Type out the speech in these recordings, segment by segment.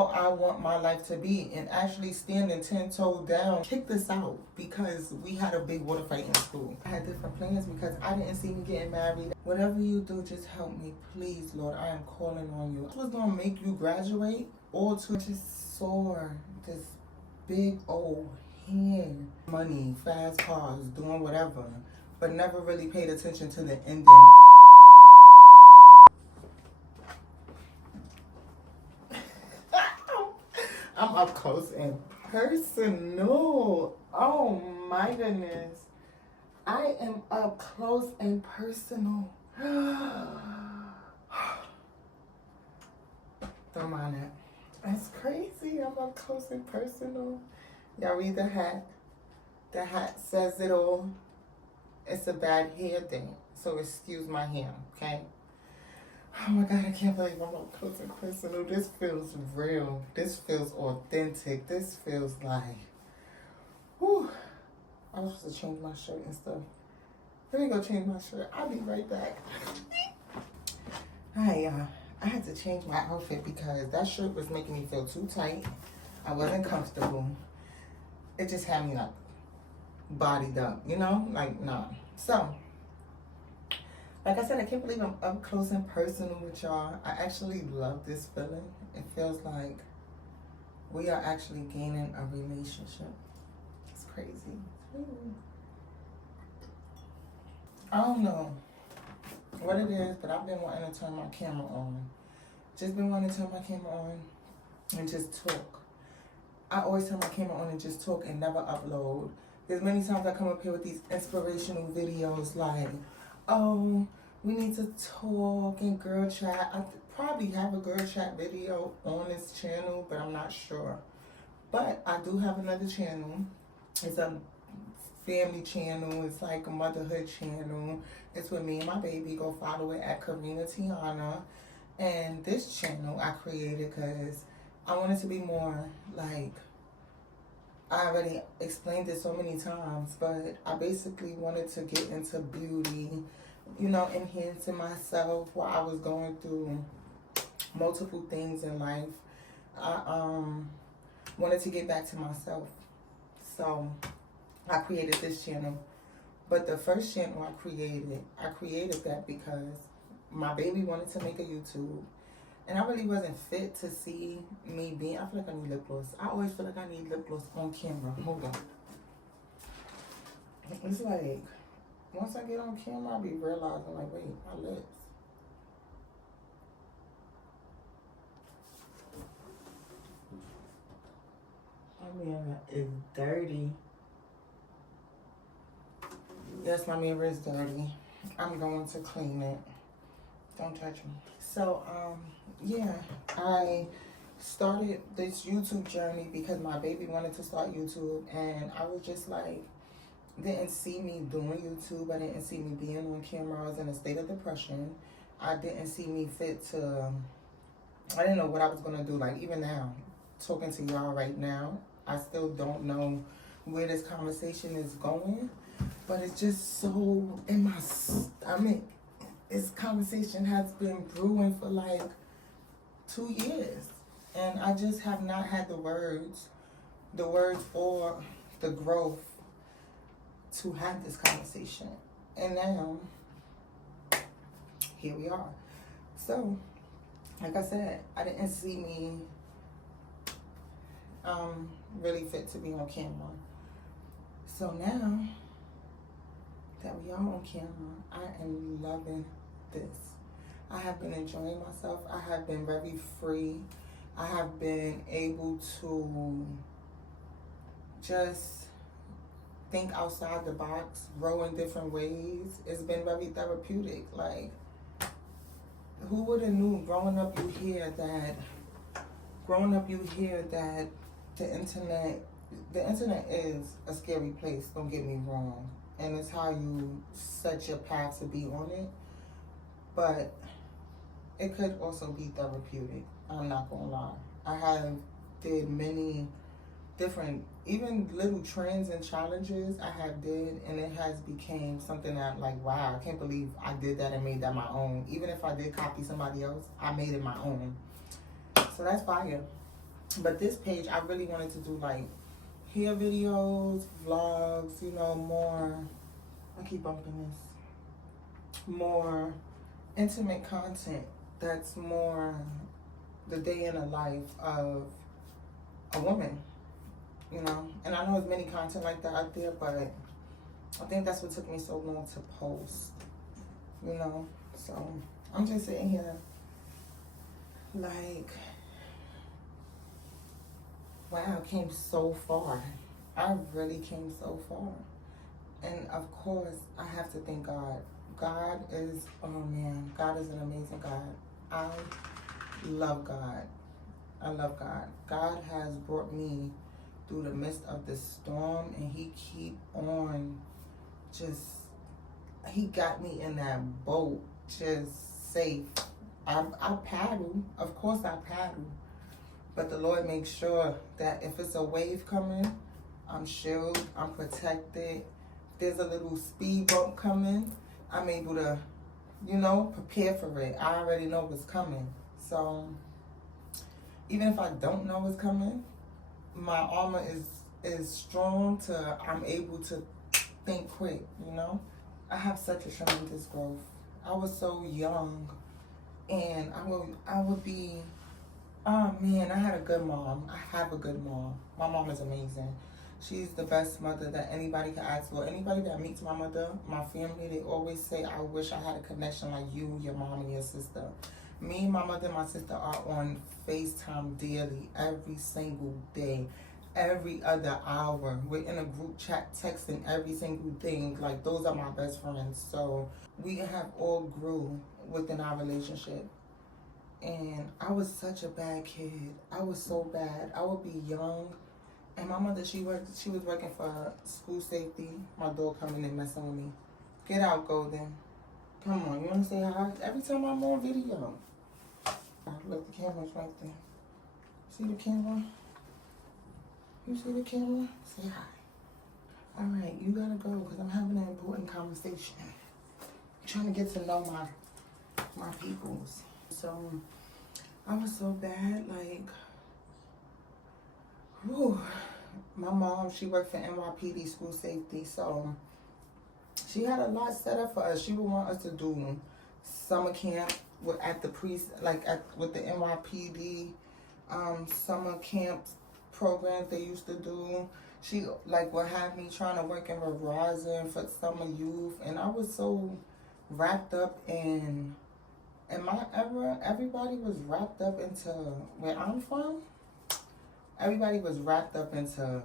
how I want my life to be and actually standing 10 toes down. Kick this out because we had a big water fight in school. I had different plans because I didn't see me getting married. Whatever you do, just help me, please, Lord. I am calling on you. I was gonna make you graduate or to just soar this big old hand. Money, fast cars, doing whatever, but never really paid attention to the ending. I'm up close and personal. Oh my goodness. I am up close and personal. Don't mind that. That's crazy. I'm up close and personal. Y'all read the hat. The hat says it all. It's a bad hair thing, so excuse my hair, okay? Oh my God, I can't believe I'm up close and personal. This feels real. This feels authentic. This feels like, whew. I was supposed to change my shirt and stuff. Let me go change my shirt. I'll be right back. Hi, I had to change my outfit because that shirt was making me feel too tight. I wasn't comfortable. It just had me like bodied up, you know? Like, nah. So, like I said, I can't believe I'm up close and personal with y'all. I actually love this feeling. It feels like we are actually gaining a relationship. It's crazy. I don't know what it is, but I've been wanting to turn my camera on. Just been wanting to turn my camera on and just talk. I always turn my camera on and just talk and never upload. There's many times I come up here with these inspirational videos like, oh, we need to talk and girl chat. I probably have a girl chat video on this channel, but I'm not sure. But I do have another channel. It's a family channel. It's like a motherhood channel. It's with me and my baby. Go follow it at Karina Tiana. And this channel I created because I wanted to be more like, I already explained it so many times, but I basically wanted to get into beauty, you know, enhancing myself while I was going through multiple things in life. I wanted to get back to myself. So I created this channel. But the first channel I created that because my baby wanted to make a YouTube. And I really wasn't fit to see me being, I feel like I need lip gloss. I always feel like I need lip gloss on camera. Hold on. It's like, once I get on camera, I'll be realizing like, wait, my lips. My mirror is dirty. Yes, my mirror is dirty. I'm going to clean it. Don't touch me. So, yeah, I started this YouTube journey because my baby wanted to start YouTube, and I was just like, didn't see me doing YouTube. I didn't see me being on camera. I was in a state of depression. I didn't see me fit to, I didn't know what I was going to do. Like, even now, talking to y'all right now, I still don't know where this conversation is going, but it's just so in my stomach. This conversation has been brewing for like 2 years, and I just have not had the words or the growth to have this conversation. And now, here we are. So, like I said, I didn't see me really fit to be on camera. So now that we are on camera, I am loving this. I have been enjoying myself. I have been very free. I have been able to just think outside the box, grow in different ways. It's been very therapeutic. Like, who would have knew growing up you hear that the internet is a scary place, don't get me wrong. And it's how you set your path to be on it. But it could also be therapeutic. I'm not gonna lie. I have did many different, even little trends and challenges I have did, and it has became something that I'm like, wow, I can't believe I did that and made that my own. Even if I did copy somebody else, I made it my own. So that's fire. But this page, I really wanted to do like hair videos, vlogs, you know, more, I keep bumping this, more intimate content that's more the day in the life of a woman, you know. And I know there's many content like that out there, but I think that's what took me so long to post, you know. So I'm just sitting here like, wow, I came so far. I really came so far. And of course, I have to thank God. God is, oh man, God is an amazing God. I love God. I love God. God has brought me through the midst of this storm, and he keep on just, he got me in that boat just safe. I paddle, of course I paddle, but the Lord makes sure that if it's a wave coming, I'm shielded, I'm protected. If there's a little speed bump coming, I'm able to, you know, prepare for it. I already know what's coming. So even if I don't know what's coming, my armor is strong to, I'm able to think quick, you know. I have such a tremendous growth. I was so young, and I would be, oh man, I had a good mom. I have a good mom. My mom is amazing. She's the best mother that anybody could ask for. Anybody that meets my mother, my family, they always say, I wish I had a connection like you, your mom, and your sister. Me, my mother, and my sister are on FaceTime daily, every single day, every other hour. We're in a group chat texting every single thing. Like, those are my best friends. So we have all grew within our relationship. And I was such a bad kid. I was so bad. I would be young. And my mother, she was working for school safety. My dog coming and messing with me. Get out, Golden. Come on, you want to say hi? Every time I'm on video. Look, the camera's right there. See the camera? You see the camera? Say hi. All right, you gotta go because I'm having an important conversation. I'm trying to get to know my peoples. So I was so bad, like, whew. My mom, she worked for NYPD school safety, so she had a lot set up for us. She would want us to do summer camp at the with the NYPD summer camp programs they used to do. She like would have me trying to work in Verizon for summer youth, and I was so wrapped up in my era. Everybody was wrapped up into where I'm from. Everybody was wrapped up into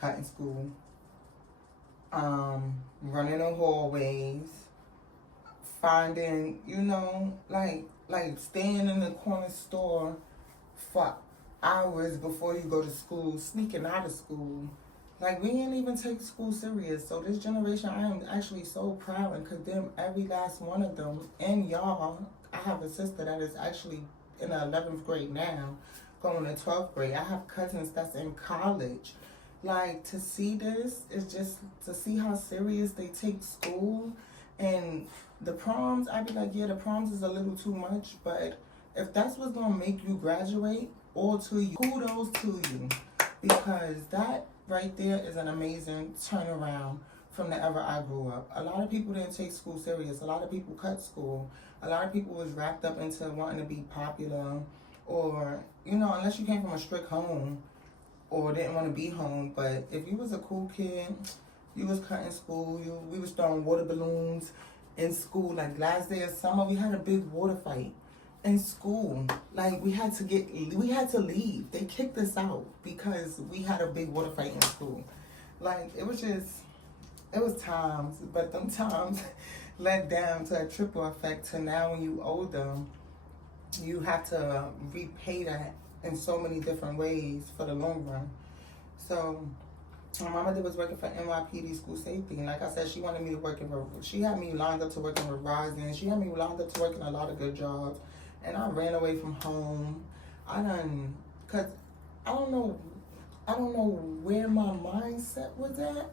cutting school, running the hallways, finding, you know, like staying in the corner store for hours before you go to school, sneaking out of school. Like, we didn't even take school serious. So this generation, I am actually so proud and condemn every last one of them. And y'all, I have a sister that is actually in the 11th grade now, going to 12th grade. I have cousins that's in college. Like, to see this is just to see how serious they take school. And the proms, I'd be like, yeah, the proms is a little too much, but if that's what's gonna make you graduate, all to you, kudos to you, because that right there is an amazing turnaround from the era I grew up. A lot of people didn't take school serious. A lot of people cut school. A lot of people was wrapped up into wanting to be popular, or, you know, unless you came from a strict home or didn't want to be home. But if you was a cool kid, you was cutting school. We was throwing water balloons in school. Like, last day of summer, we had a big water fight in school. Like, we had to leave. They kicked us out because we had a big water fight in school. Like, it was times, but them times led down to a triple effect to now when you older, you have to repay that in so many different ways for the long run. So my mother was working for NYPD school safety, and like I said, she wanted me to work she had me lined up to work in Verizon. She had me lined up to work in a lot of good jobs, and I ran away from home. Cause I don't know where my mindset was at,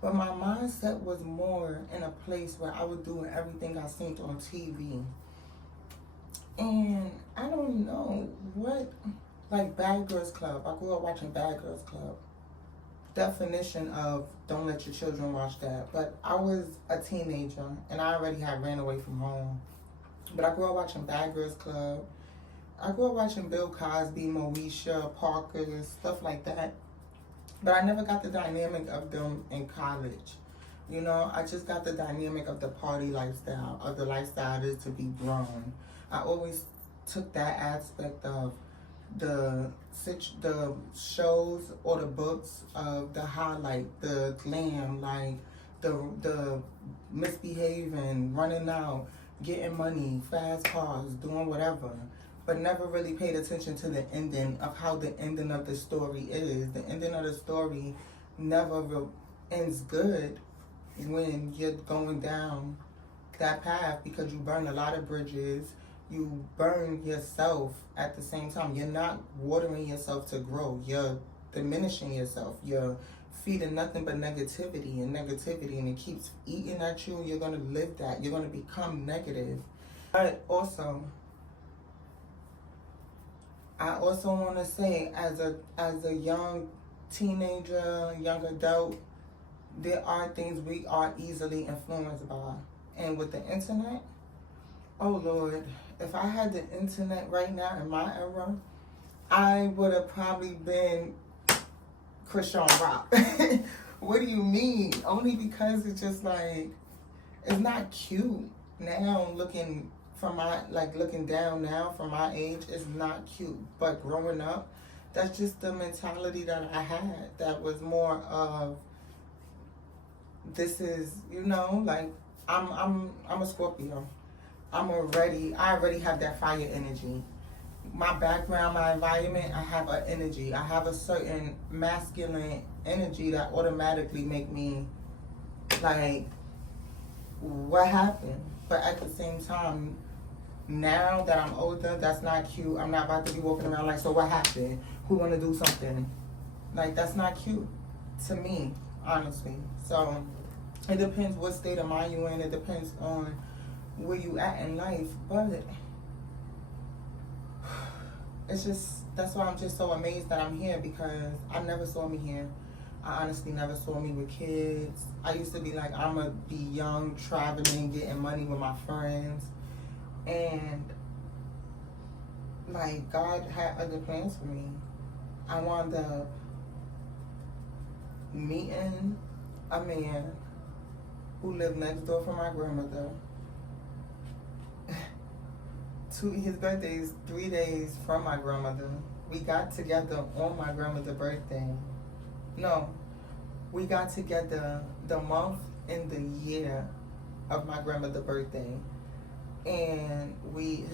but my mindset was more in a place where I was doing everything I seen on TV. And I don't know what like Bad Girls Club. I grew up watching Bad Girls Club. Definition of don't let your children watch that. But I was a teenager and I already had ran away from home. But I grew up watching Bad Girls Club. I grew up watching Bill Cosby, Moesha, Parker, stuff like that. But I never got the dynamic of them in college. You know, I just got the dynamic of the party lifestyle, of the lifestyle it is to be grown. I always took that aspect of the shows or the books of the highlight, the glam, like the misbehaving, running out, getting money, fast cars, doing whatever, but never really paid attention to the ending of how the ending of the story is. The ending of the story never ends good when you're going down that path, because you burn a lot of bridges. You burn yourself at the same time. You're not watering yourself to grow. You're diminishing yourself. You're feeding nothing but negativity, and it keeps eating at you. You're going to live that. You're going to become negative. But also, I also want to say, as a young teenager, young adult, there are things we are easily influenced by. And with the internet, oh Lord, if I had the internet right now in my era, I would have probably been Chrisean Rock. What do you mean? Only because it's just like, it's not cute now looking down now from my age. It's not cute. But growing up, that's just the mentality that I had. That was more of, this is, you know, like, I'm a Scorpio. I already have that fire energy. My background, my environment, I have an energy. I have a certain masculine energy that automatically make me like, what happened? But at the same time, now that I'm older, that's not cute. I'm not about to be walking around like, so what happened? Who wanna do something? Like, that's not cute to me, honestly. So it depends what state of mind you in. It depends on where you at in life. But it's just, that's why I'm just so amazed that I'm here, because I never saw me here. I honestly never saw me with kids. I used to be like, I'm gonna be young, traveling, getting money with my friends. And like, God had other plans for me. I wound up meeting a man who lived next door from my grandmother. His birthday is 3 days from my grandmother. We got together on my grandmother's birthday. No, we got together the month and the year of my grandmother's birthday. And we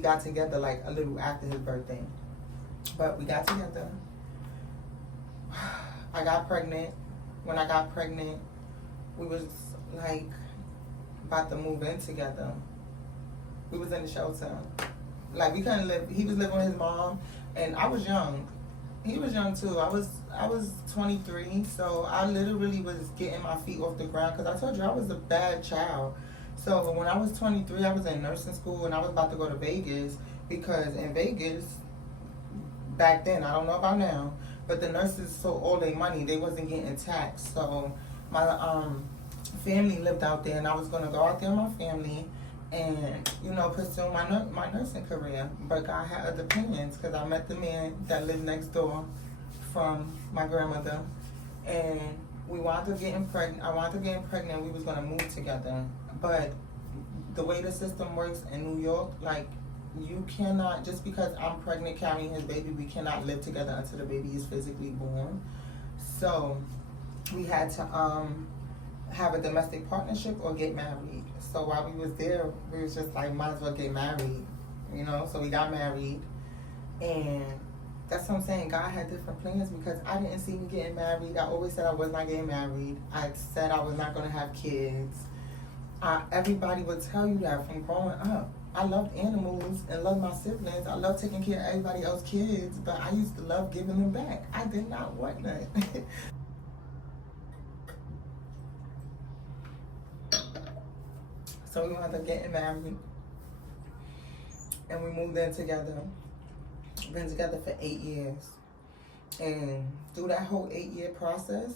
got together like a little after his birthday. But we got together. I got pregnant. When I got pregnant, we was like about to move in together. We was in the shelter. Like, we couldn't live. He was living with his mom, and I was young. He was young too. I was 23, so I literally was getting my feet off the ground, because I told you I was a bad child. So when I was 23, I was in nursing school, and I was about to go to Vegas, because in Vegas, back then, I don't know about now, but the nurses sold all their money. They wasn't getting taxed. So my family lived out there, and I was going to go out there with my family and, you know, pursue my nursing career. But God had other plans, because I met the man that lived next door from my grandmother, and we wound up getting pregnant. I wound up getting pregnant. We was going to move together. But the way the system works in New York, like, you cannot, just because I'm pregnant carrying his baby, we cannot live together until the baby is physically born. So we had to have a domestic partnership or get married. So while we was there, we was just like, might as well get married, you know? So we got married, and that's what I'm saying. God had different plans, because I didn't see me getting married. I always said I was not getting married. I said I was not going to have kids. Everybody would tell you that from growing up. I loved animals and loved my siblings. I loved taking care of everybody else's kids, but I used to love giving them back. I did not want none. So we wound up getting married, and we moved in together. Been together for 8 years. And through that whole 8-year process,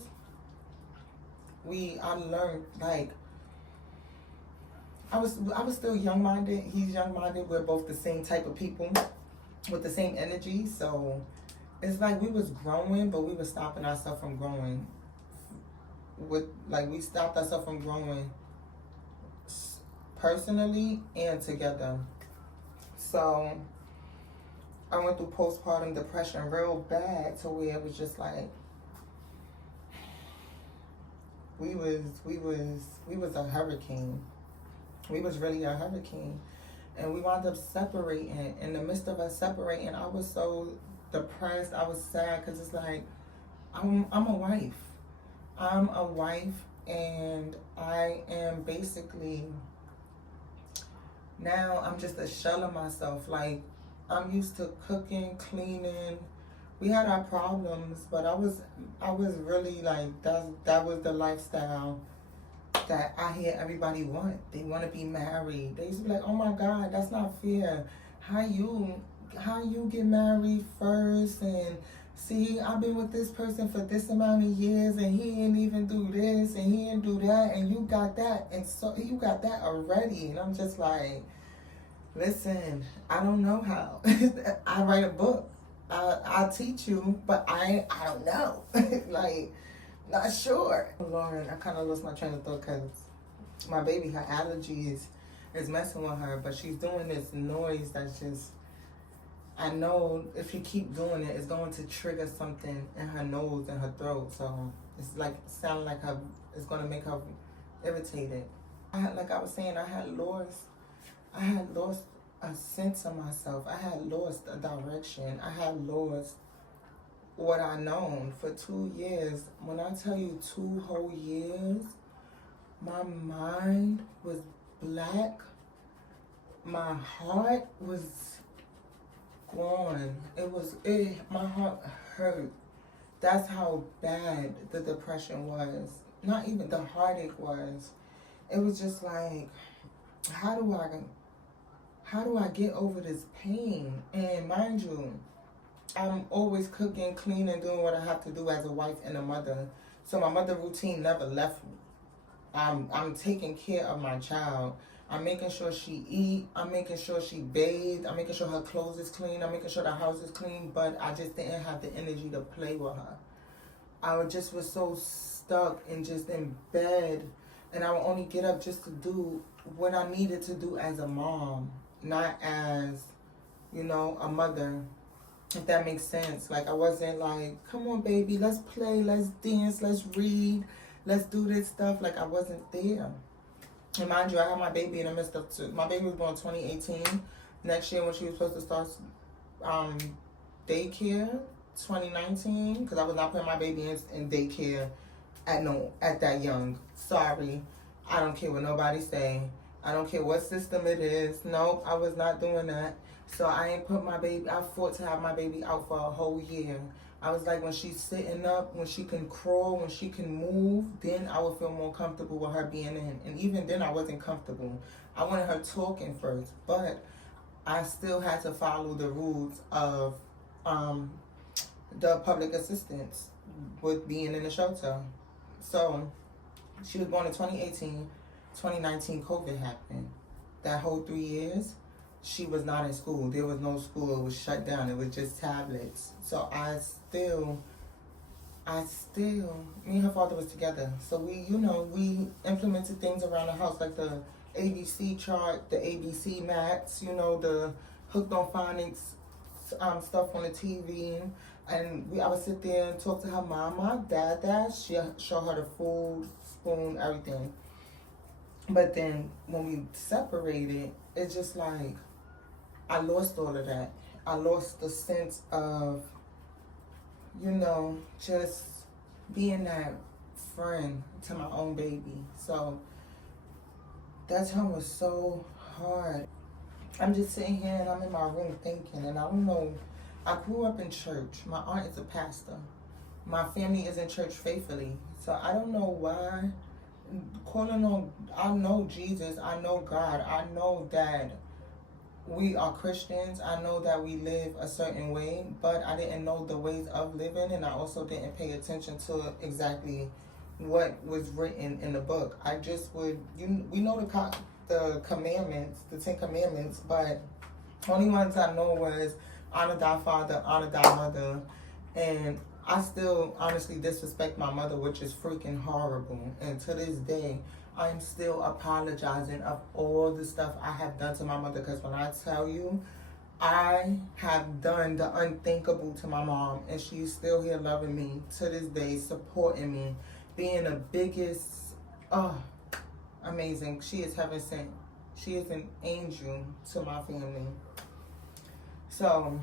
I learned, like, I was still young-minded. He's young-minded. We're both the same type of people with the same energy. So it's like we was growing, but we were stopping ourselves from growing. We stopped ourselves from growing personally and together. So I went through postpartum depression real bad, to where it was just like we was a hurricane. We was really a hurricane, and we wound up separating. In the midst of us separating, I was so depressed. I was sad, because it's like I'm a wife. I'm a wife, and I am basically, now I'm just a shell of myself. Like, I'm used to cooking, cleaning. We had our problems, but I was really like, that was the lifestyle that I hear everybody want. They want to be married. They used to be like, oh my God, that's not fair. How you get married first, and see, I've been with this person for this amount of years, and he didn't even do this, and he didn't do that, and you got that, and so you got that already. And I'm just like, listen, I don't know how. I write a book. I'll teach you, but I don't know. Like, not sure. Lauren, I kind of lost my train of thought, because my baby, her allergies is messing with her, but she's doing this noise that's just, I know if you keep doing it, it's going to trigger something in her nose and her throat. So it's like, sound like it's going to make her irritated. Like I was saying, I had lost a sense of myself. I had lost a direction. I had lost what I known for 2 years. When I tell you 2 whole years, my mind was black. My heart was gone. My heart hurt. That's how bad the depression was. Not even the heartache was. It was just like, how do I get over this pain? And mind you, I'm always cooking, cleaning, doing what I have to do as a wife and a mother. So my mother routine never left me. I'm taking care of my child. I'm making sure she eat. I'm making sure she bathed. I'm making sure her clothes is clean. I'm making sure the house is clean. But I just didn't have the energy to play with her. I just was so stuck and just in bed. And I would only get up just to do what I needed to do as a mom, not as, a mother. If that makes sense. Like, I wasn't like, come on, baby, let's play, let's dance, let's read, let's do this stuff. Like, I wasn't there. And mind you, I had my baby in the midst of my baby was born 2018. Next year, when she was supposed to start daycare, 2019, because I was not putting my baby in daycare at that young. Sorry, I don't care what nobody say. I don't care what system it is. Nope, I was not doing that. So I ain't put my baby, I fought to have my baby out for a whole year. I was like, when she's sitting up, when she can crawl, when she can move, then I would feel more comfortable with her being in. And even then I wasn't comfortable. I wanted her talking first, but I still had to follow the rules of the public assistance with being in the shelter. So she was born in 2018, 2019 COVID happened. That whole 3 years, she was not in school. There was no school. It was shut down. It was just tablets. So I still, me and her father was together. So we implemented things around the house, like the ABC chart, the ABC mats, the hooked on phonics stuff on the TV. And I would sit there and talk to her mama, dad. She'll show her the food, spoon, everything. But then when we separated, it's just like, I lost all of that. I lost the sense of, just being that friend to my own baby. So that time was so hard. I'm just sitting here and I'm in my room thinking, and I don't know, I grew up in church. My aunt is a pastor. My family is in church faithfully. So I don't know why I know Jesus, I know God, I know that we are Christians. I know that we live a certain way, but I didn't know the ways of living, and I also didn't pay attention to exactly what was written in the book. I just would, we know the commandments, the 10 Commandments, but only ones I know was honor thy father, honor thy mother, and I still honestly disrespect my mother, which is freaking horrible. And to this day, I'm still apologizing of all the stuff I have done to my mother. Because when I tell you, I have done the unthinkable to my mom, and she's still here loving me to this day, supporting me, being the biggest, amazing. She is heaven sent. She is an angel to my family. So,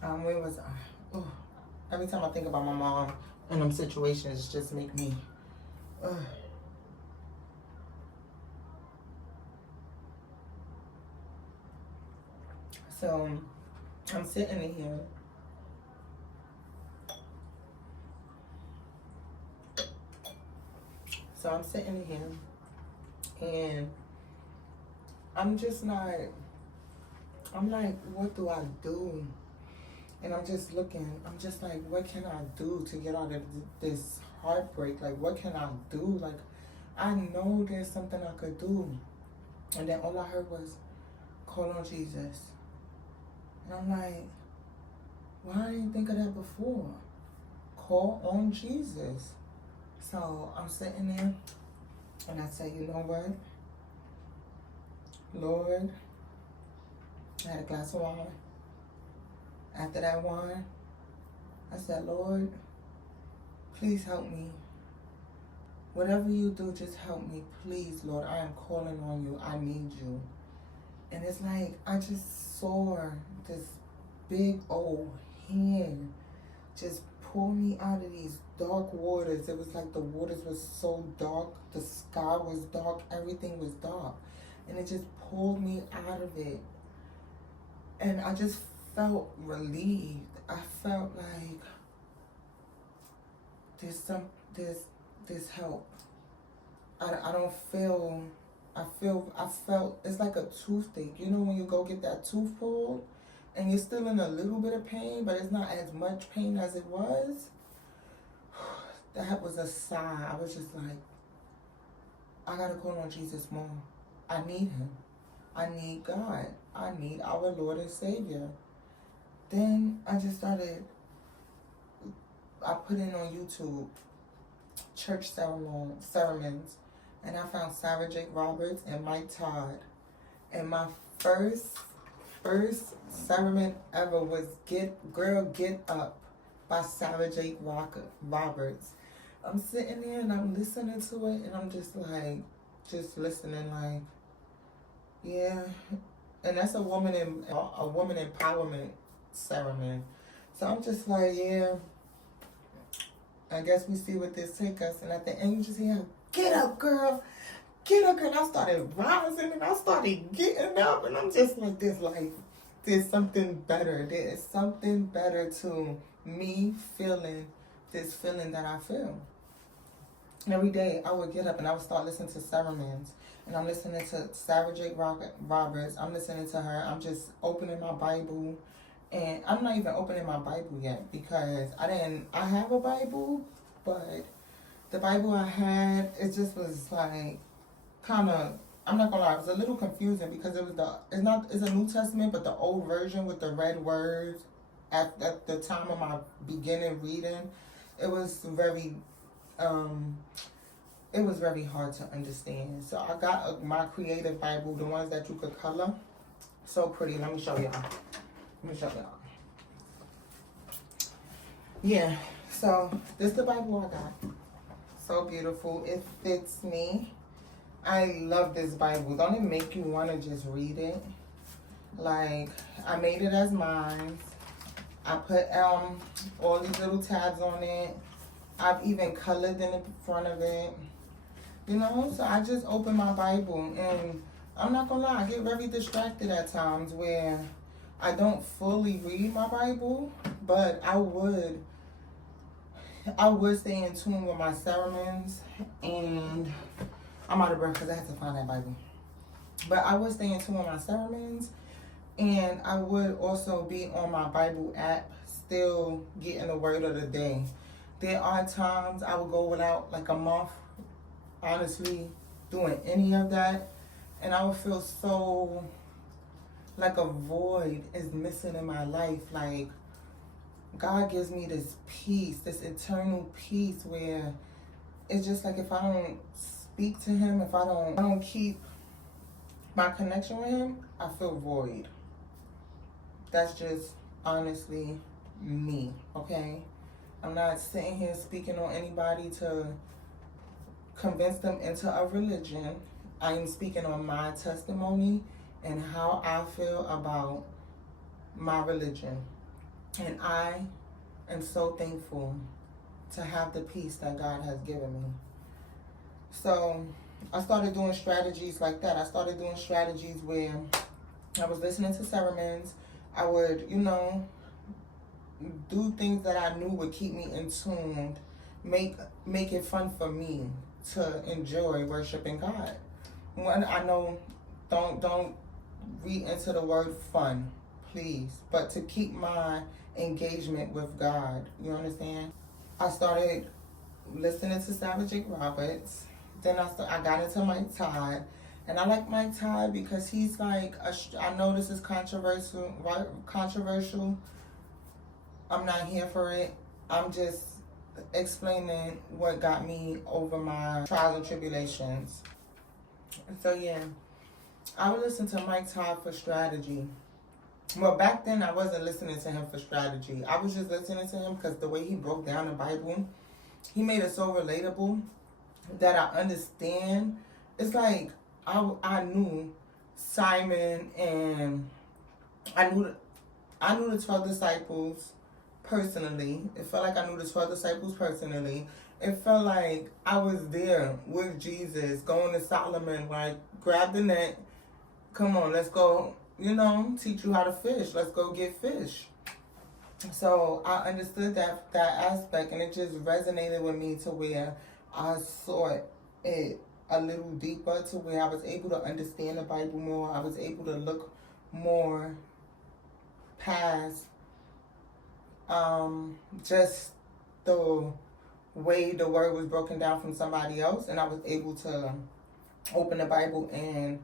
where was I? Oh, every time I think about my mom and them situations, it just make me. So, I'm sitting in here. So I'm sitting in here, and I'm just not. I'm like, what do I do? And I'm just looking. I'm just like, what can I do to get out of this heartbreak? Like, what can I do? Like, I know there's something I could do. And then all I heard was, call on Jesus. And I'm like, why I didn't think of that before? Call on Jesus. So I'm sitting there, and I say, you know what? Lord, I had a glass of wine. After that wine, I said, Lord, please help me. Whatever you do, just help me. Please, Lord, I am calling on you. I need you. And it's like, I just saw this big old hand just pull me out of these dark waters. It was like the waters were so dark. The sky was dark. Everything was dark. And it just pulled me out of it. And I just felt relieved. I felt like there's help. I don't feel, I felt, it's like a toothache. You know when you go get that tooth pulled and you're still in a little bit of pain, but it's not as much pain as it was? That was a sigh. I was just like, I gotta call on Jesus more. I need him. I need God. I need our Lord and Savior. Then I just started, I put in on YouTube church sermons, and I found Sarah Jake Roberts and Mike Todd. And my first sermon ever was Girl Get Up by Sarah Jake Roberts. I'm sitting there and I'm listening to it, and I'm just like, just listening like, yeah. And that's a woman empowerment sermon. So I'm just like, yeah, I guess we see what this take us. And at the end, you just hear, get up, girl. Get up, girl. And I started rising, and I started getting up. And I'm just like this, like, there's something better. There is something better to me feeling this feeling that I feel. Every day, I would get up, and I would start listening to sermons. And I'm listening to Sarah Jake Roberts. I'm listening to her. I'm just opening my Bible. And I'm not even opening my Bible yet, because I have a Bible, but the Bible I had, it just was like, kind of, I'm not gonna lie, it was a little confusing, because it's a New Testament, but the old version with the red words at the time of my beginning reading, it was very hard to understand. So I got my Creative Bible, the ones that you could color. So pretty. Let me show y'all. Yeah, so this is the Bible I got. So beautiful. It fits me. I love this Bible. Don't it make you want to just read it? Like, I made it as mine. I put all these little tabs on it. I've even colored in the front of it. You know, so I just open my Bible, and I'm not gonna lie, I get very distracted at times where I don't fully read my Bible, but I would stay in tune with my sermons. And I'm out of breath because I had to find that Bible. But I would stay in tune with my sermons, and I would also be on my Bible app, still getting the word of the day. There are times I would go without like a month, honestly, doing any of that, and I would feel so like a void is missing in my life. Like, God gives me this peace, this eternal peace where it's just like if I don't speak to him, if I don't keep my connection with him, I feel void. That's just honestly me, okay? I'm not sitting here speaking on anybody to convince them into a religion. I am speaking on my testimony and how I feel about my religion. And I am so thankful to have the peace that God has given me. So I started doing strategies like that. I started doing strategies where I was listening to sermons. I would, do things that I knew would keep me in tune, make it fun for me to enjoy worshiping God. When I know, don't read into the word fun, please, but to keep my engagement with God. You understand? I started listening to Savage Jake Roberts. Then I got into Mike Todd. And I like Mike Todd because he's like, I know this is controversial, right? Controversial. I'm not here for it. I'm just explaining what got me over my trials and tribulations. So yeah, I would listen to Mike Todd for strategy. Well, back then I wasn't listening to him for strategy. I was just listening to him because the way he broke down the Bible, he made it so relatable that I understand. It's like I knew Simon, and I knew the 12 disciples personally. It felt like I knew the 12 disciples personally. It felt like I was there with Jesus, going to Solomon, like, grab the net, come on, let's go, teach you how to fish. Let's go get fish. So I understood that aspect, and it just resonated with me to where I saw it a little deeper, to where I was able to understand the Bible more. I was able to look more past just the way the word was broken down from somebody else, and I was able to open the Bible and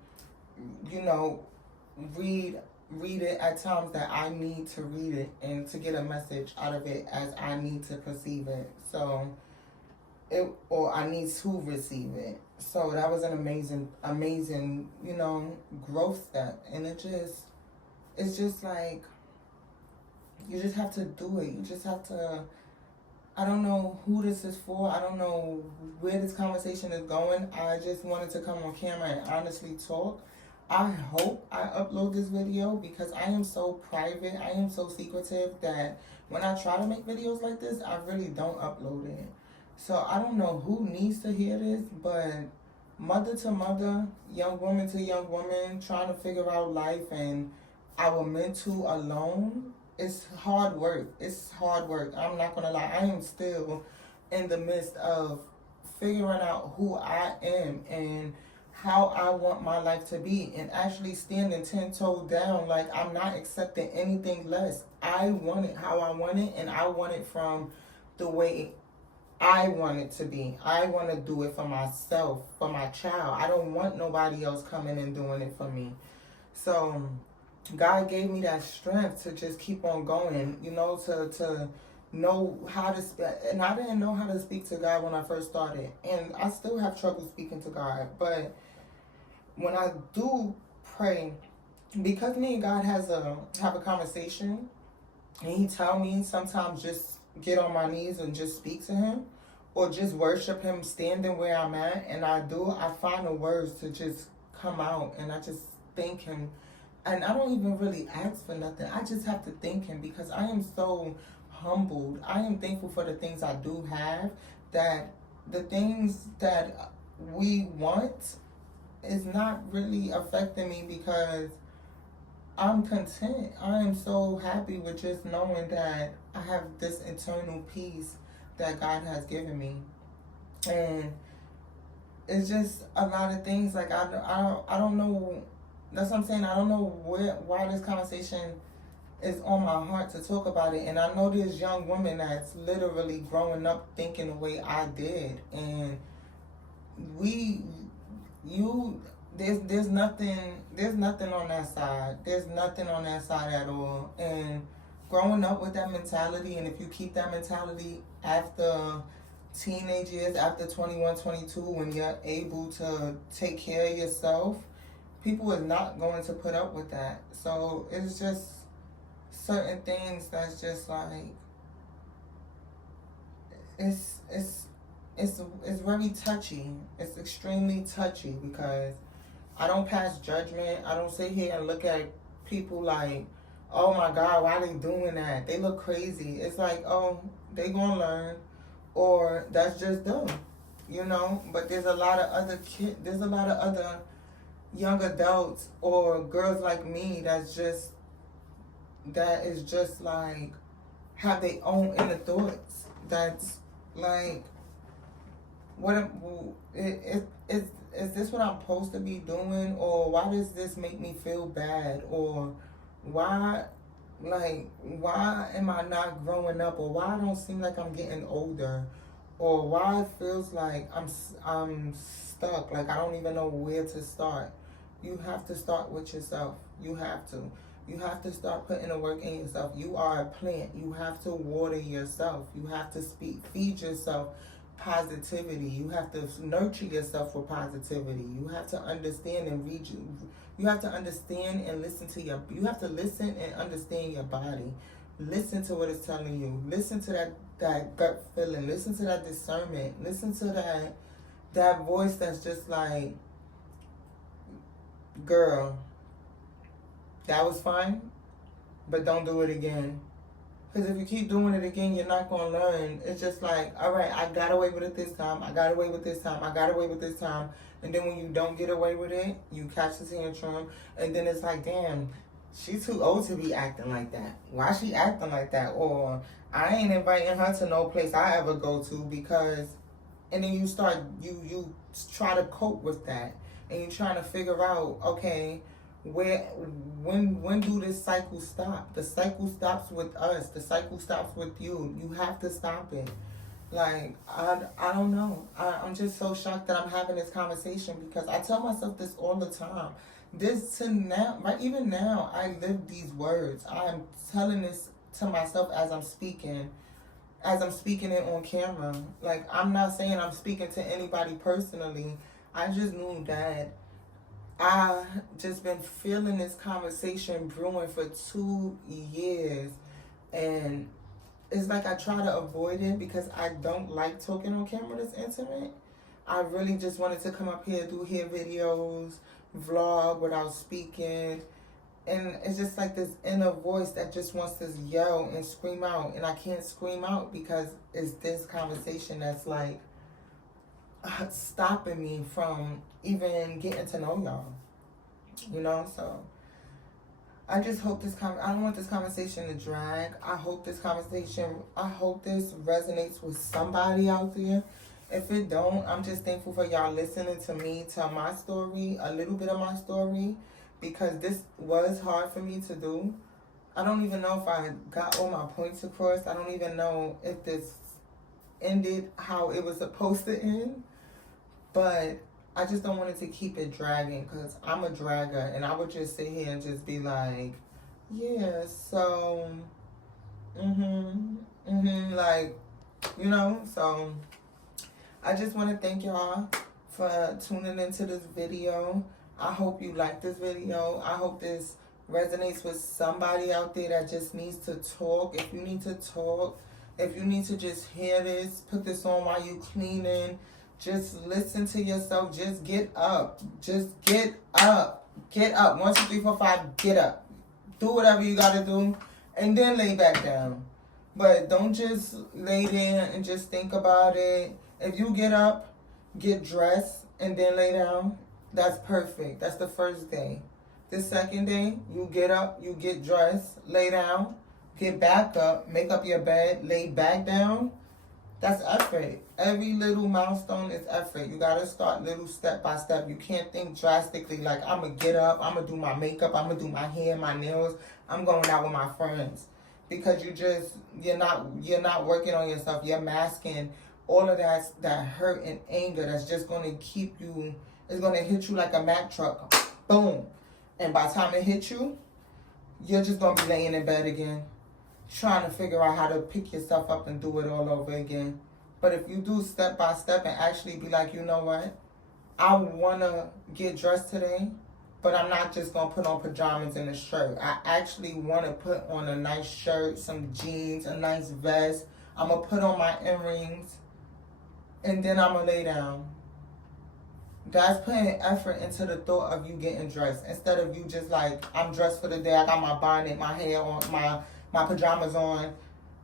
read it at times that I need to read it and to get a message out of it as I need to perceive it. Or I need to receive it. So that was an amazing, growth step. And it's just like, you just have to do it. You just have to, I don't know who this is for. I don't know where this conversation is going. I just wanted to come on camera and honestly talk. I hope I upload this video because I am so private. I am so secretive that when I try to make videos like this, I really don't upload it. So I don't know who needs to hear this, but mother to mother, young woman to young woman, trying to figure out life and our mental alone, it's hard work. It's hard work. I'm not going to lie. I am still in the midst of figuring out who I am and how I want my life to be, and actually standing 10 toes down. Like, I'm not accepting anything less. I want it how I want it, and I want it from the way I want it to be. I want to do it for myself, for my child. I don't want nobody else coming and doing it for me. So God gave me that strength to just keep on going, to know how to speak. And I didn't know how to speak to God when I first started. And I still have trouble speaking to God. But when I do pray, because me and God have a conversation, and he tell me sometimes just get on my knees and just speak to him, or just worship him standing where I'm at, and I find the words to just come out, and I just thank him. And I don't even really ask for nothing. I just have to thank him because I am so humbled. I am thankful for the things I do have, that the things that we want is not really affecting me because I'm content. I am so happy with just knowing that I have this eternal peace that God has given me. And it's just a lot of things. Like I don't know. That's what I'm saying. I don't know why this conversation is on my heart to talk about it. And I know there's young women that's literally growing up thinking the way I did, and we, you, there's nothing on that side. There's nothing on that side at all. And growing up with that mentality, and if you keep that mentality after teenage years, after 21, 22, when you're able to take care of yourself, people is not going to put up with that. So it's just certain things that's just like, it's very touchy. It's extremely touchy because I don't pass judgment. I don't sit here and look at people like, oh my God, why they doing that? They look crazy. It's like, oh, they gonna learn, or that's just them, you know. But there's a lot of other there's a lot of other young adults or girls like me that is just like have their own inner thoughts. That's like, what is this what I'm supposed to be doing, or why does this make me feel bad, or why am I not growing up, or why I don't seem like I'm getting older, or why it feels like I'm stuck, like I don't even know where to start. You have to start with yourself. You have to start putting the work in yourself. You are a plant. You have to water yourself. You have to feed yourself positivity. You have to nurture yourself with positivity. You have to understand and read you. You have to understand and listen to you have to listen and understand your body. Listen to what it's telling you. Listen to that gut feeling. Listen to that discernment. Listen to that voice that's just like, girl, that was fun, but don't do it again. Because if you keep doing it again, you're not going to learn. It's just like, all right, I got away with it this time. I got away with this time. I got away with this time. And then when you don't get away with it, you catch the tantrum. And then it's like, damn, she's too old to be acting like that. Why she acting like that? Or I ain't inviting her to no place I ever go to because... And then you try to cope with that. And you're trying to figure out, okay, when do this cycle stop? The cycle stops with us. The cycle stops with you. You have to stop it. Like, I don't know. I'm just so shocked that I'm having this conversation because I tell myself this all the time. Even now, I live these words. I'm telling this to myself as I'm speaking it on camera. Like, I'm not saying I'm speaking to anybody personally. I just knew that I just been feeling this conversation brewing for 2 years, and it's like I try to avoid it because I don't like talking on camera that's intimate. I really just wanted to come up here, do hair videos, vlog without speaking, and it's just like this inner voice that just wants to yell and scream out, and I can't scream out because it's this conversation that's like stopping me from even getting to know y'all, you know. So I just hope I don't want this conversation to drag. I hope this resonates with somebody out there. If it don't, I'm just thankful for y'all listening to me tell my story, a little bit of my story, because this was hard for me to do. I don't even know if I got all my points across. I don't even know if this ended how it was supposed to end. But I just don't want it to keep it dragging because I'm a dragger, and I would just sit here and just be like, yeah, so, like, you know. So I just want to thank y'all for tuning into this video. I hope you like this video. I hope this resonates with somebody out there that just needs to talk. If you need to talk, if you need to just hear this, put this on while you cleaning. Just listen to yourself. Just get up. Just get up. Get up. 1, 2, 3, 4, 5. Get up. Do whatever you gotta do, and then lay back down. But don't just lay there and just think about it. If you get up, get dressed, and then lay down, that's perfect. That's the first day. The second day, you get up, you get dressed, lay down, get back up, make up your bed, lay back down. That's effort. Every little milestone is effort. You gotta start little step by step. You can't think drastically like I'm gonna get up, I'm gonna do my makeup, I'm gonna do my hair, my nails, I'm going out with my friends. Because you're not working on yourself. You're masking all of that hurt and anger that's just gonna keep you, it's gonna hit you like a Mack truck. Boom. And by the time it hits you, you're just gonna be laying in bed again, trying to figure out how to pick yourself up and do it all over again. But if you do step by step and actually be like, you know what? I want to get dressed today, but I'm not just going to put on pajamas and a shirt. I actually want to put on a nice shirt, some jeans, a nice vest. I'm going to put on my earrings, and then I'm going to lay down. That's putting effort into the thought of you getting dressed. Instead of you just like, I'm dressed for the day. I got my bonnet, my hair on, my pajamas on.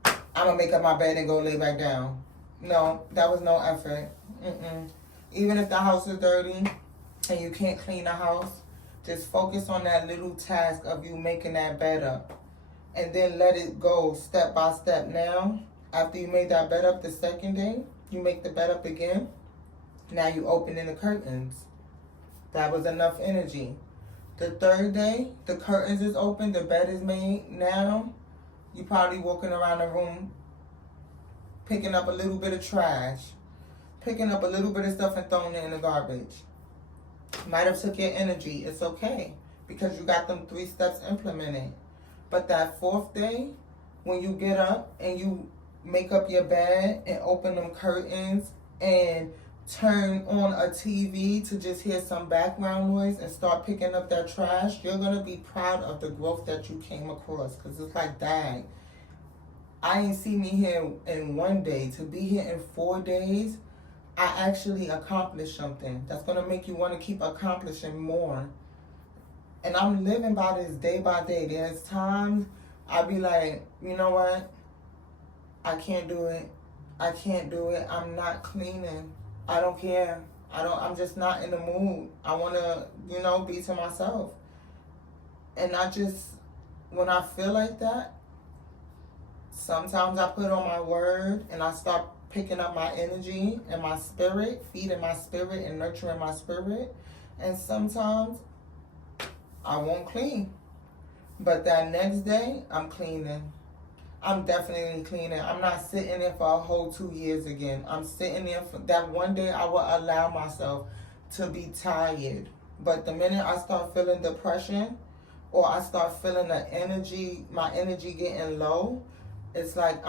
I'm going to make up my bed and go lay back down. No, that was no effort. Even if the house is dirty and you can't clean the house, just focus on that little task of you making that bed up. And then let it go step by step. Now, after you made that bed up the second day, you make the bed up again. Now you opening the curtains. That was enough energy. The third day, the curtains is open, the bed is made. Now, you probably walking around the room, picking up a little bit of trash, picking up a little bit of stuff and throwing it in the garbage. Might have took your energy. It's okay, because you got them 3 steps implemented. But that 4th day, when you get up and you make up your bed and open them curtains and turn on a TV to just hear some background noise and start picking up that trash, you're going to be proud of the growth that you came across. Because it's like, dang, I ain't see me here in 1 day. To be here in 4 days, I actually accomplished something. That's going to make you want to keep accomplishing more. And I'm living by this day by day. There's times I be like, you know what? I can't do it. I can't do it. I'm not cleaning. I don't care. I'm just not in the mood. I want to, be to myself. And when I feel like that, sometimes I put on my word and I start picking up my energy and my spirit, feeding my spirit and nurturing my spirit. And sometimes I won't clean. But that next day, I'm cleaning. I'm definitely cleaning. I'm not sitting there for a whole 2 years again. I'm sitting there for that 1 day. I will allow myself to be tired. But the minute I start feeling depression or I start feeling my energy getting low, it's like,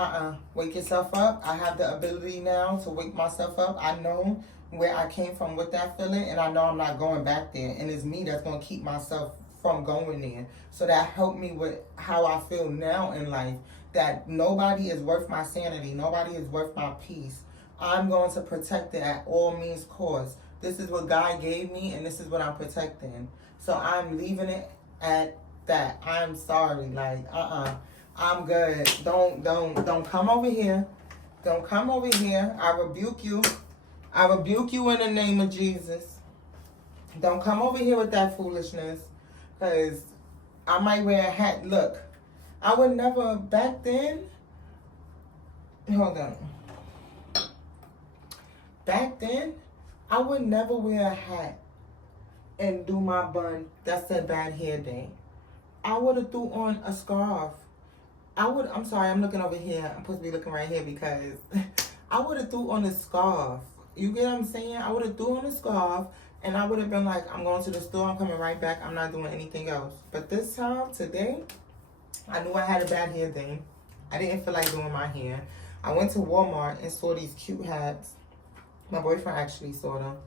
wake yourself up. I have the ability now to wake myself up. I know where I came from with that feeling, and I know I'm not going back there. And it's me that's going to keep myself from going there. So that helped me with how I feel now in life, that nobody is worth my sanity. Nobody is worth my peace. I'm going to protect it at all means cost. This is what God gave me, and this is what I'm protecting. So I'm leaving it at that. I'm sorry. Like, I'm good. Don't come over here. Don't come over here. I rebuke you. I rebuke you in the name of Jesus. Don't come over here with that foolishness. Because I might wear a hat. Look, I would never, back then, hold on. Back then, I would never wear a hat and do my bun. That's a bad hair day. I would have threw on a scarf. I'm sorry, I'm looking over here. I'm supposed to be looking right here because I would have threw on a scarf. You get what I'm saying? I would have threw on a scarf and I would have been like, I'm going to the store. I'm coming right back. I'm not doing anything else. But this time, today, I knew I had a bad hair day. I didn't feel like doing my hair. I went to Walmart and saw these cute hats. My boyfriend actually saw them.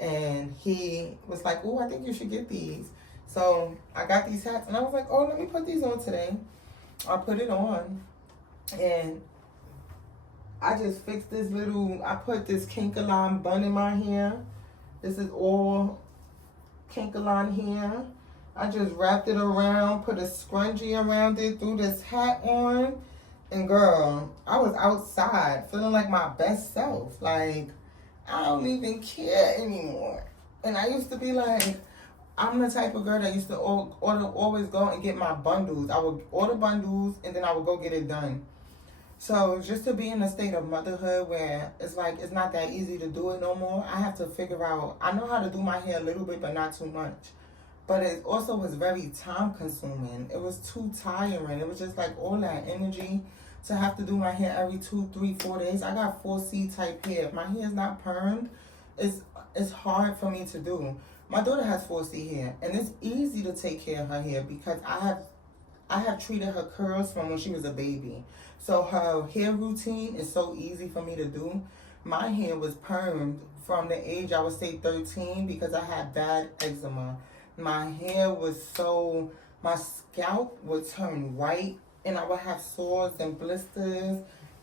And he was like, oh, I think you should get these. So I got these hats and I was like, oh, let me put these on today. I put it on and I just fixed I put this Kinkalon bun in my hair. This is all Kinkalon hair. I just wrapped it around, put a scrunchie around it, threw this hat on. And girl, I was outside feeling like my best self. Like, I don't even care anymore. And I used to be like, I'm the type of girl that used to always go and get my bundles. I would order bundles and then I would go get it done. So just to be in a state of motherhood where it's like it's not that easy to do it no more, I have to figure out. I know how to do my hair a little bit, but not too much. But it also was very time consuming. It was too tiring. It was just like all that energy to have to do my hair every 2, 3, 4 days. I got 4C type hair. If my hair is not permed, it's hard for me to do. My daughter has 4C hair, and it's easy to take care of her hair because I have treated her curls from when she was a baby. So her hair routine is so easy for me to do. My hair was permed from the age, I would say 13, because I had bad eczema. My hair was so, my scalp would turn white and I would have sores and blisters.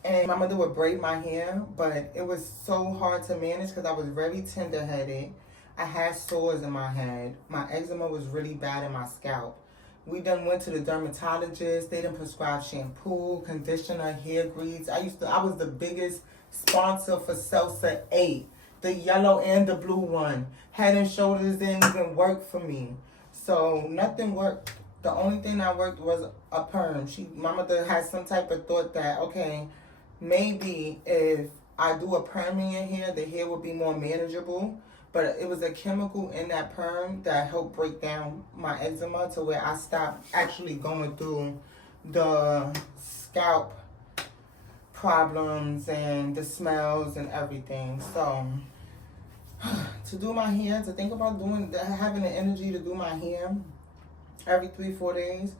And my mother would braid my hair, but it was so hard to manage because I was very tender-headed. I had sores in my head. My eczema was really bad in my scalp. We done went to the dermatologist. They done prescribed shampoo, conditioner, hair grease. I was the biggest sponsor for Salsa 8. The yellow and the blue one. Head and Shoulders didn't even work for me. So nothing worked. The only thing that worked was a perm. My mother had some type of thought that, okay, maybe if I do a perm in your hair, the hair will be more manageable. But it was a chemical in that perm that helped break down my eczema to where I stopped actually going through the scalp problems and the smells and everything. So to do my hair, to think about having the energy to do my hair every 3, 4 days,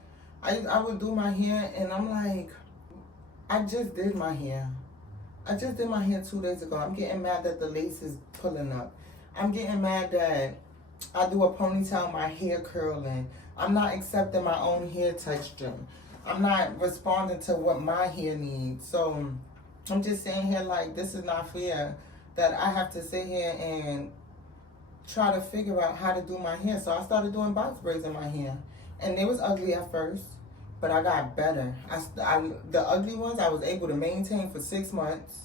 I would do my hair and I'm like, I just did my hair. I just did my hair 2 days ago. I'm getting mad that the lace is pulling up. I'm getting mad that I do a ponytail, my hair curling. I'm not accepting my own hair texture. I'm not responding to what my hair needs. So I'm just saying here like, this is not fair that I have to sit here and try to figure out how to do my hair. So I started doing box braids in my hair. And it was ugly at first, but I got better. The ugly ones I was able to maintain for 6 months.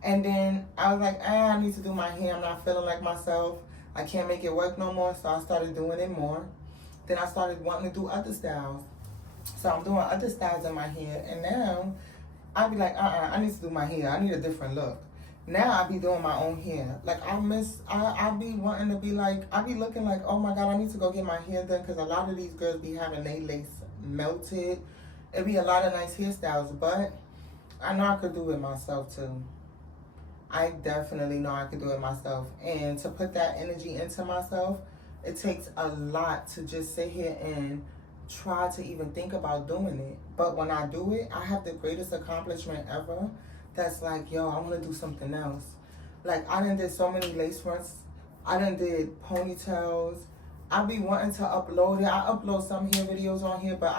And then I was like, I need to do my hair. I'm not feeling like myself. I can't make it work no more. So I started doing it more. Then I started wanting to do other styles. So I'm doing other styles in my hair. And now I be like, I need to do my hair. I need a different look. Now I be doing my own hair. Like I be wanting to be like, I be looking like, oh my God, I need to go get my hair done. Because a lot of these girls be having their lace melted. It be a lot of nice hairstyles. But I know I could do it myself too. I definitely know I could do it myself. And to put that energy into myself, it takes a lot to just sit here and try to even think about doing it. But when I do it, I have the greatest accomplishment ever. That's like, yo, I want to do something else. Like, I done did so many lace fronts. I done did ponytails. I be wanting to upload it. I upload some hair videos on here, but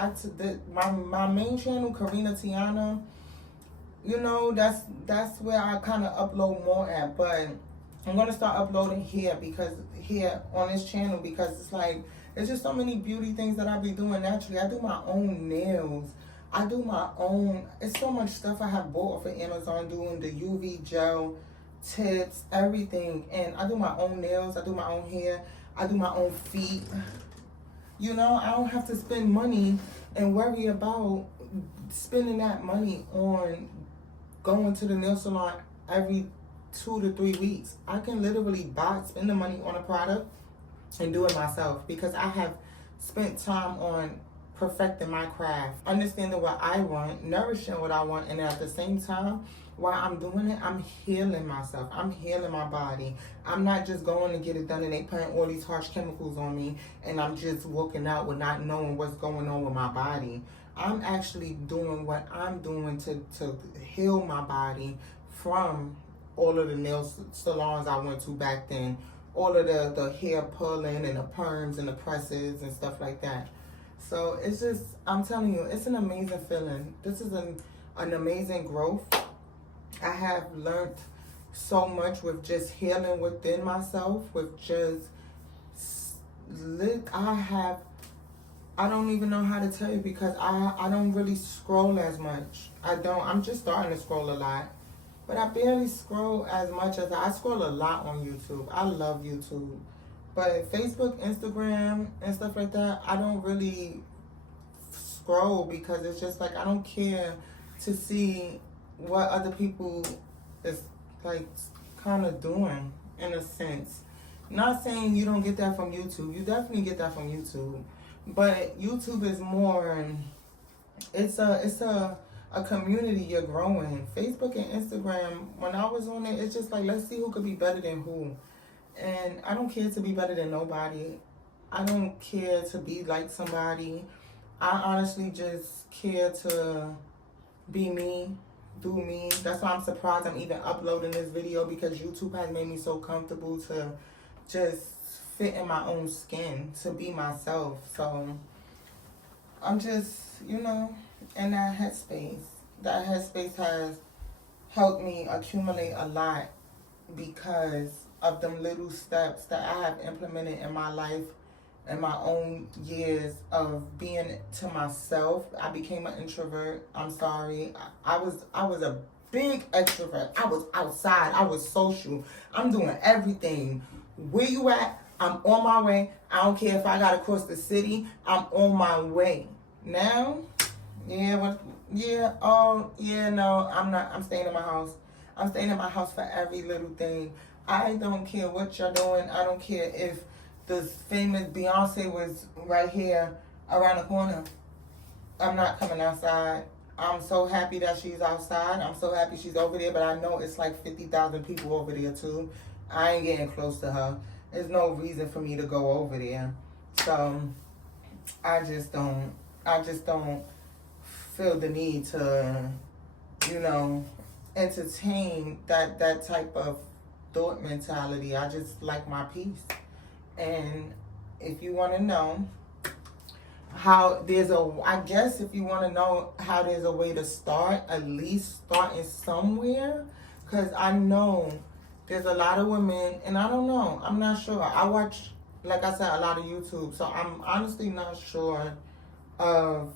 my main channel, Karina Tiana, you know, that's where I kind of upload more at. But I'm going to start uploading here on this channel because it's like, it's just so many beauty things that I be doing naturally. I do my own nails. I do my own, it's so much stuff I have bought off of Amazon doing the UV gel, tips, everything. And I do my own nails. I do my own hair. I do my own feet. You know, I don't have to spend money and worry about spending that money on going to the nail salon every 2 to 3 weeks. I can literally spend the money on a product and do it myself because I have spent time on perfecting my craft, understanding what I want, nourishing what I want, and at the same time, while I'm doing it, I'm healing myself. I'm healing my body. I'm not just going to get it done and they putting all these harsh chemicals on me and I'm just walking out with not knowing what's going on with my body. I'm actually doing what I'm doing to heal my body from all of the nail salons I went to back then, all of the hair pulling and the perms and the presses and stuff like that. So it's just, I'm telling you, it's an amazing feeling. This is an amazing growth. I have learned so much with just healing within myself, with just, I don't even know how to tell you because I don't really scroll as much. I'm just starting to scroll a lot. But I barely scroll as much as I scroll a lot on YouTube. I love YouTube. But Facebook, Instagram, and stuff like that, I don't really scroll because it's just like I don't care to see what other people is like kind of doing in a sense. Not saying you don't get that from YouTube. You definitely get that from YouTube. But YouTube is more, it's a community you're growing. Facebook and Instagram, when I was on it, it's just like, let's see who could be better than who. And I don't care to be better than nobody. I don't care to be like somebody. I honestly just care to be me, do me. That's why I'm surprised I'm even uploading this video, because YouTube has made me so comfortable to just fit in my own skin, to be myself. So I'm just, in that headspace. That headspace has helped me accumulate a lot because of them little steps that I have implemented in my life in my own years of being to myself. I became an introvert. I'm sorry. I was a big extrovert. I was outside. I was social. I'm doing everything. Where you at? I'm on my way. I don't care if I gotta cross the city. I'm on my way. Now, no, I'm not. I'm staying in my house. I'm staying in my house for every little thing. I don't care what you're doing. I don't care if the famous Beyonce was right here around the corner. I'm not coming outside. I'm so happy that she's outside. I'm so happy she's over there, but I know it's like 50,000 people over there too. I ain't getting close to her. There's no reason for me to go over there. So I just don't feel the need to, entertain that type of thought mentality. I just like my peace. And if you want to know how there's I guess if you want to know how there's a way to start, at least starting somewhere, because I know there's a lot of women, and I don't know, I'm not sure. I watch, like I said, a lot of YouTube, so I'm honestly not sure of,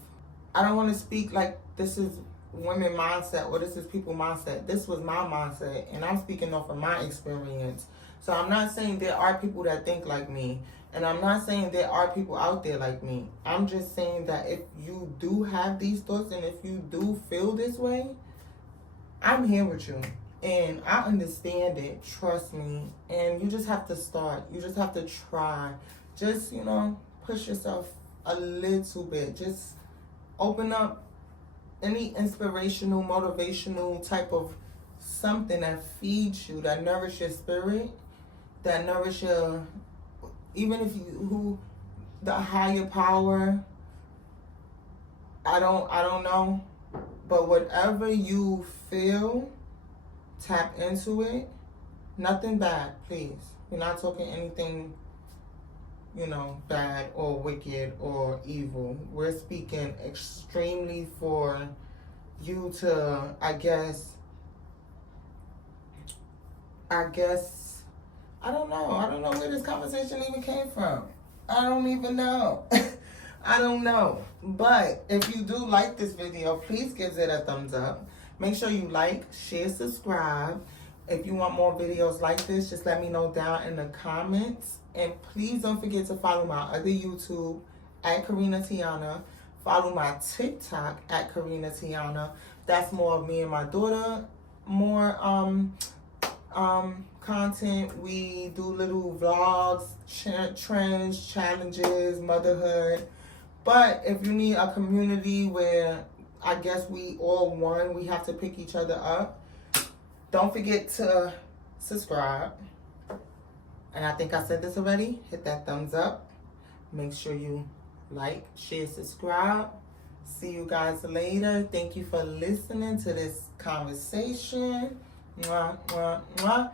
I don't want to speak like this is women mindset or this is people mindset. This was my mindset, and I'm speaking off of my experience. So I'm not saying there are people that think like me, and I'm not saying there are people out there like me. I'm just saying that if you do have these thoughts and if you do feel this way, I'm here with you. And I understand it, trust me. And you just have to start. You just have to try. Just, push yourself a little bit. Just open up any inspirational, motivational type of something that feeds you, that nourishes your spirit, that nourish your, even if the higher power, I don't know, but whatever you feel, tap into it. Nothing bad, please. We're not talking anything, bad or wicked or evil. We're speaking extremely for you to, I guess, I don't know where this conversation even came from. I don't even know. I don't know. But if you do like this video, please give it a thumbs up. Make sure you like, share, subscribe. If you want more videos like this, just let me know down in the comments. And please don't forget to follow my other YouTube at Karina Tiana. Follow my TikTok at Karina Tiana. That's more of me and my daughter. More content. We do little vlogs, trends, challenges, motherhood. But if you need a community where I guess we all one, we have to pick each other up, don't forget to subscribe. And I think I said this already. Hit that thumbs up. Make sure you like, share, subscribe. See you guys later. Thank you for listening to this conversation. Mwah, mwah, mwah.